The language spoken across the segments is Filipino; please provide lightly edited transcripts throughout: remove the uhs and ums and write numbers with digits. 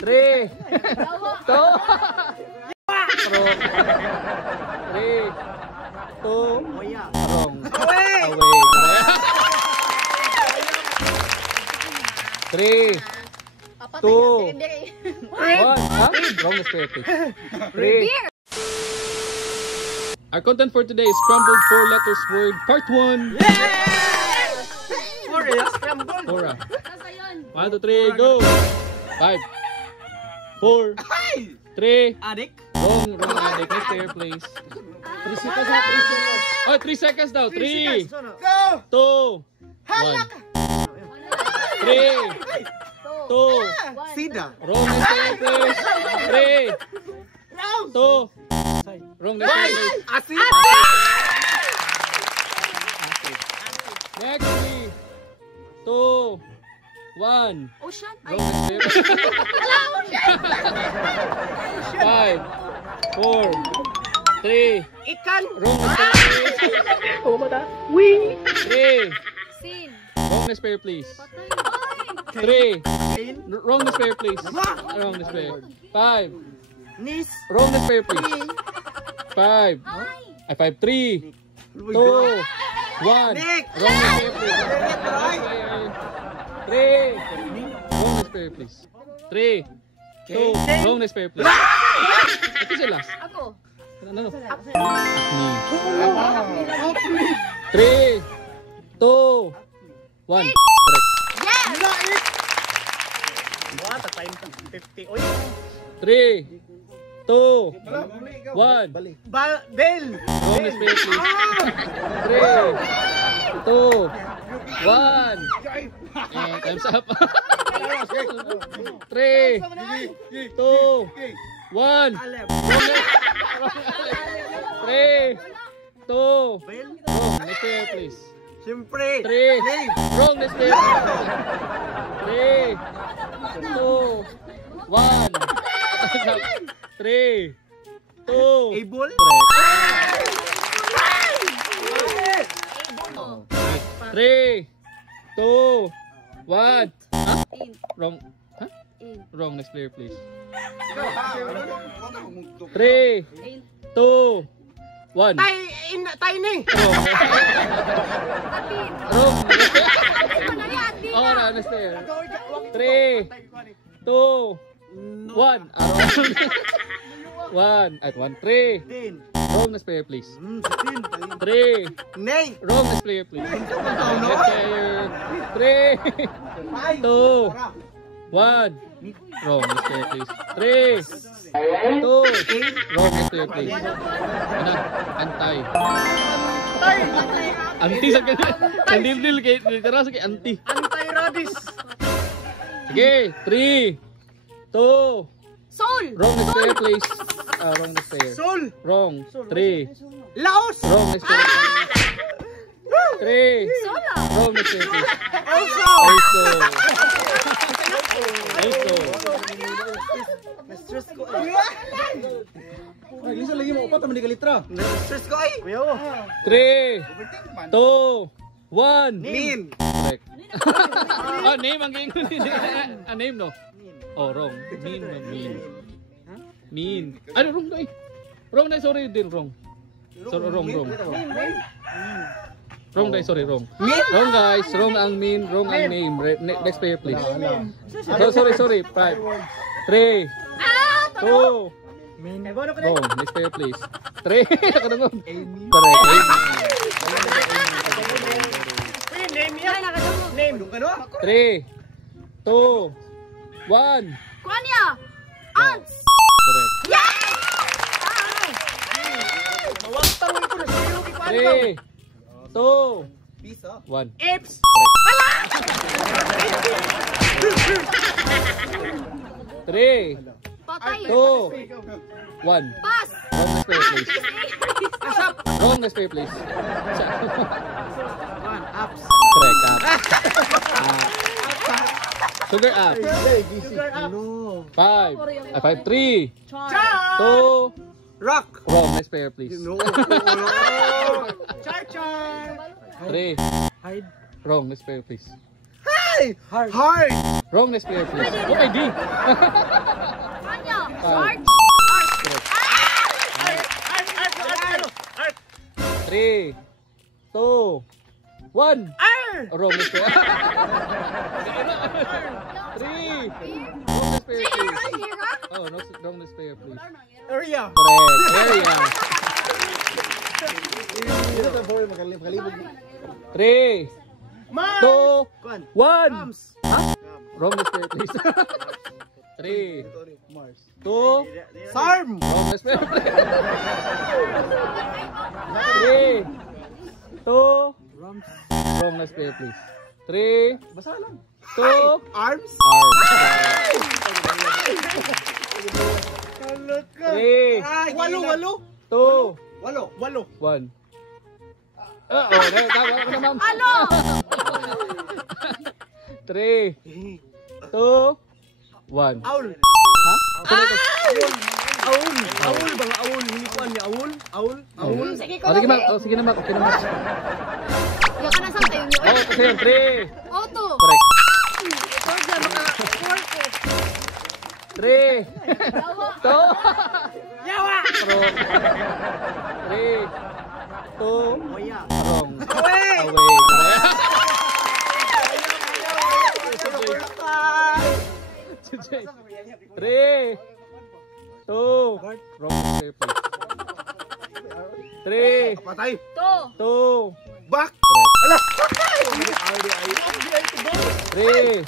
3, 2, wrong. 3, 2, wrong. Away. 3, 2, 1. Wrong is fair, please. 3. Our content for today is scrambled 4 letters word part 1. Four. 1, 2, 3, go. 5, 4, 3. Adik. Wrong, adik. Next player, please. 3 seconds. Oh, 3 seconds daw. 3, 2, 1. 3, 2. Sida. Wrong, next player, please. 3, 2. Wrong, next player, please. Asin. Next, 3, 2, 1. Ocean? Wrong, next player. 5, 4, 3. Ikan. Wrong, next player, please. 3. Sin. Wrong, next player, please. Patay. 3. Wrong, next player, please. Wrong, next player. 5. Nis. Wrong, next player, please. 5. Ay. 5, 3, 2, 1. Nick. Wrong, next player, please. 3. Wrong, next player, please. 3, 2. Wrong, next player, please. Ito sila. Ako. Ano? Acne. 3, 2, 1. Correct. Yes! What? Time 50. Oy. 3, 2, 1. Bell. Wrong, next player, please. 3, 2, 1. And time's up. 3, 2, 1. 3, 2. Wrong, next player, please. Siyempre. 3. Wrong, next player. 3, 2, 1. 3, 2. Able. Correct. 3, 2, 1. In. Wrong. Huh? In. Wrong, next player, please. 3, In. 2, 1. Tay ni. Wrong. Atin. Wrong. Ano yan? Atin. Oh, no, next player. 3, 2, 1. Wrong. 1. At 1. 3. Din. Wrong, next player, please. Din. 3. Nay. Wrong, next player, please. Next player. 3, 2, 1. Wrong, next player, please. 3, 2. Wrong, next player, please. Ano? Antay. Anti sa kanya. Nandil-dil kay tira sa kay anti. Anti-rabies. Sige, 3, 2. Soul. Wrong, next player, please. Wrong, next player. Sol. Wrong. 3. Laos. Wrong, next player. 3. Sola. Wrong, next player, please. Also. Also. Also. Na-stress ko. Ay, isa lagi mo upat, mandi ka litra. Na-stress ko ay. 3, 2, 1. Nin. Correct. Oh, name ang gingo. Name no? Oh, wrong. Mean no, mean. Mean. Ano, wrong na eh. Wrong na, sorry din, wrong. Sorry, wrong. Wrong guys, sorry, wrong. Wrong guys, wrong ang mean, wrong ang name. Next player, please. Sorry. 5, 3, 2, wrong. Next player, please. 3, ako na mo. Correct. Name yan. Name. Ano? 3, 2, 1. Kuanya. Ants. Correct. Mawagtang ko na sa'yo. 3, 2, 1. Ips. Correct. 3, Patay. 2, 1. Pass. Wrong next player, please. Asap. Wrong next player, please. One. Apps. Correct. Sugar up. Sugar up. 5, 5, 3, Char. 2. Rock. Wrong next player, please. No. Char. 3. Hide. Wrong next player, please. Hard. Wrong, next player please. Okay, D. Kanya. Five. Art. Correct. Art. 3, 2, 1. Wrong, next player. 3. Wrong, next player please. Oh, wrong, next player please. Area. Correct. Area. Dito ta boy makalibog. 3, Man. 2, Kwan. 1. Rams. Wrong, next player please. 3, Mars. 2, Sarm. wrong, next player please. 3, 2, Rams. wrong, next player please. 3, Basa lang. 2, Arms. arm. Kalot ka. 3, Walo. 2, Walo. 1. Oh, tawa ko na ma'am. Ano? 3, 2, 1. Aul. Ha? Aul bang aul? Hindi ko niya aul. Aul. Sige ko. Oh, sige ma'am. Oh, sige na ma'am. Okay na ma'am. Yung ka na sa tayo niyo. Oh, kasi yun. 3. Auto. Correct. Huwag na maka-work ko. 3, 2, Yawa. wrong. 3, 2, Waya. wrong. Away. Away. Correct. 3, 2, wrong. Okay, please. 3, Patay. 2, Back. correct. Ala. 3,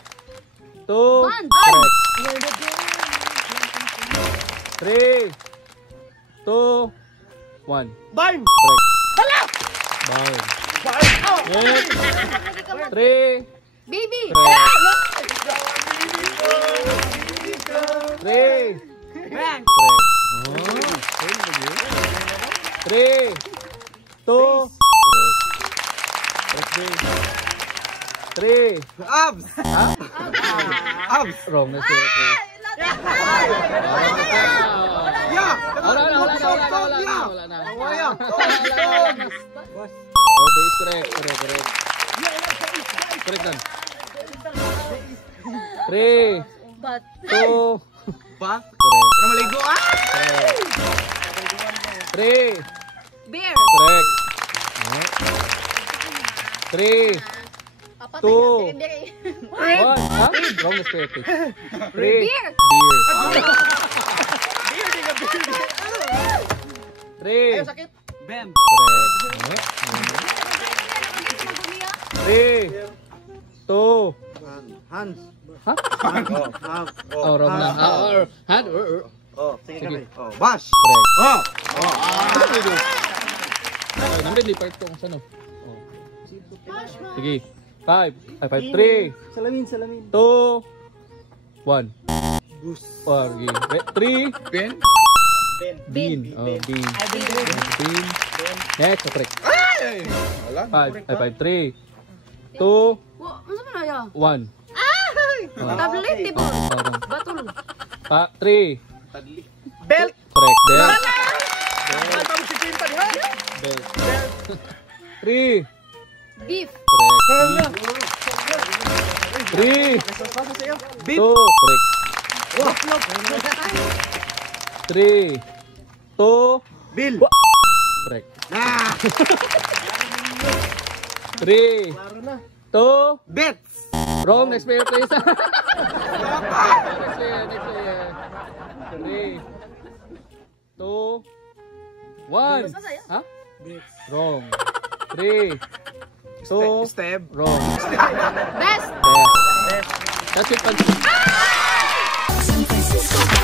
2, Man. correct. 3, 2, 1. Barn. Correct. Bound. Next. 3, Baby. correct. 3, Bang. correct. 3, 2, correct. 3, Abs. ha? Abs. Wrong na siya. Ya. Wala na. Waya. Oh, base correct. Correct lang. 3, But. 2, Ba? correct. Para maligo ah. 3, Bear. correct. 3, Apat Two. na bear. 1. Ha? Wrong na siya. 3, Beer. beer. Beer di ka beer. 3, Sakit. Bam. correct. 3, 2, Hands. ha? Hands. Oh, wrong na. Hand. Oh, sige Sige. kami. Oh, bash. Correct. Oh. Ay, naman din part tong sano. Oh. Sige. 5, 3, Salamin. 2, 1. Goose. 3, Ben. bean. Oh, bean. Bean. Next, correct. Ay! Wala. 5, 3, 2, Ano sa mga ya? 1. Tablet, di ba? Batul. 3, Belt. correct. Bell. Matawag si Pinta di ha? Bell. 3, Beef. correct. 3, 2, correct. 3, 2, Bill. correct. Ah. 3, 2, Bets. wrong. Next player, please. Next player. 3, 2, 1. Ha? Wrong. 3, 2, Step. wrong. Best. Yes. That's it. San Francisco.